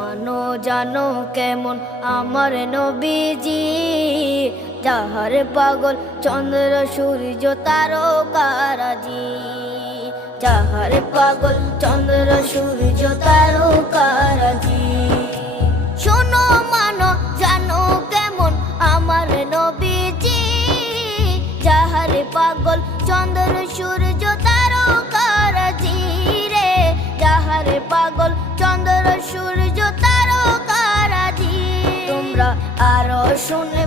মানো জানো কেমন আমার নবীজি, যাহার পাগল চন্দ্র সূর্য তারকারাজি, যাহার পাগল চন্দ্র সূর্য তারকারাজি। শোনো মানো জানো কেমন আমার নবীজি, যাহার পাগল চন্দ্র সূর্য তারকারাজি রে, যাহার পাগল চন্দ্র সূর্য তারকারাজি। তোমরা আরো শুনে